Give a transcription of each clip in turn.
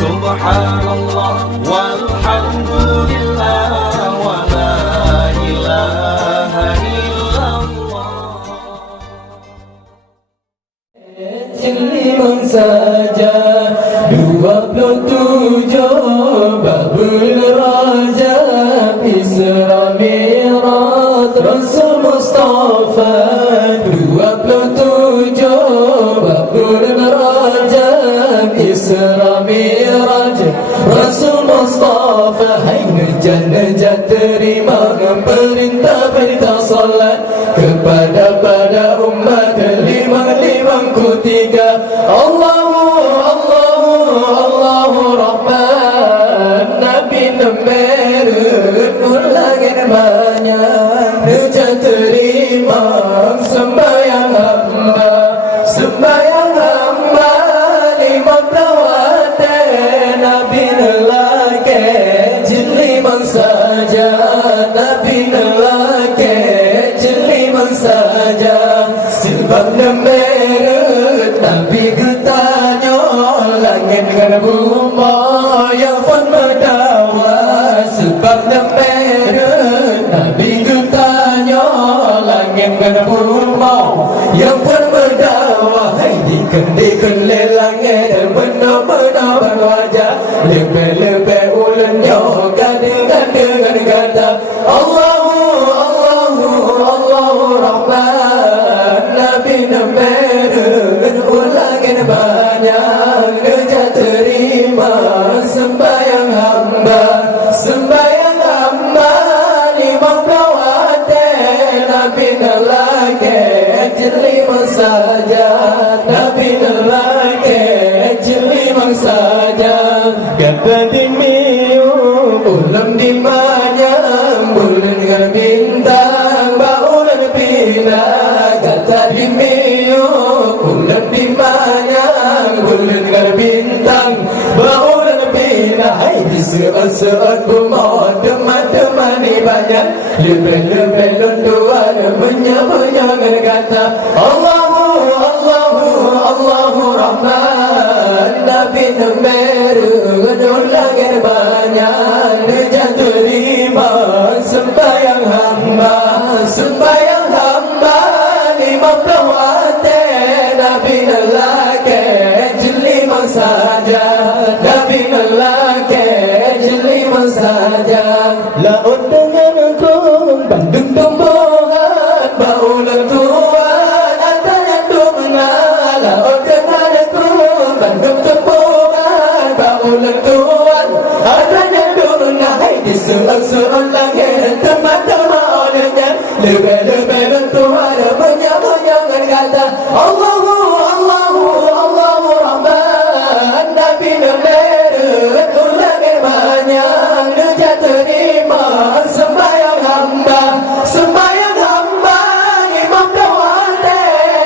Subhanallah walhamdulillah wa la ilaha illallah. Lima saja 27 Babul Rajab Isra Mi'raj Rasul Mustafa 27 Babul Rajab Isra Mi'raj Rasul Mustafa. Hai nejat terima perintah salat kepada umat lima-limangku tiga. Allahu Rahman Nabi nemerut ulangin banyak nejat terima sembahyang hamba lima pelawat Nabi nelake jeliman saja Nabi nelake jeliman saja sebab nemerut Nabi ketanya langit dengan bumi yang pun mendawa sebab nemerut Nabi ketanya langit dengan bumi yang pun mendawa. Hai diken langit benar-benar berwajah lebih ulangnya dengan kata Allahu Rahman Nabi nemerut ulangin banyak nejat terima sembahyang hamba lima pelawat Nabi nelake jeliman saja Nabi nelake jeliman saja. Kata dimiu ulam dimanyam bulan dengan bintang baulan bila. Kata dimiu ulam dimanyam bulan dengan bintang baulan bila. Hai diseot teman-teman banyak lebih lunduan menyamankan kata Allahu Rahman Nabi nemerut ulangin banyak nejat terima sembahyang hamba lima pelawat Nabi nelake jeliman saja Nabi nelake jeliman saja. Laut dengan gunung Bandung tumbuhan baulan tuan antara dumna. Laut dengan gunung Bandung tumbuhan baulan tuan antara dumna. Hai diseut langit teman-teman olehnya lebih tuan menyamankan kata Allahu Rahman Nabi nemerut ulangin banyak nejat terima sembahyang hamba lima pelawat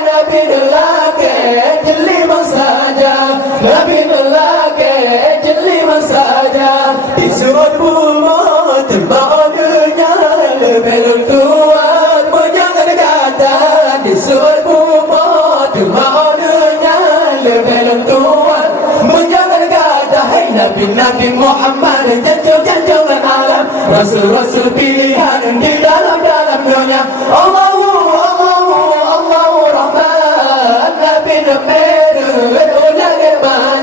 Nabi nelake jeliman saja Nabi nelake jeliman saja. Disuruh bumi terbawadunya lebih tuan menjangan kata disuruh bumi terbawadunya lebih tuan menjangan kata. Hai Nabi Muhammad janjungan alam Rasul pilihan di dalam dunia. Allahu Rahman Nabi nemerut ulangin banyak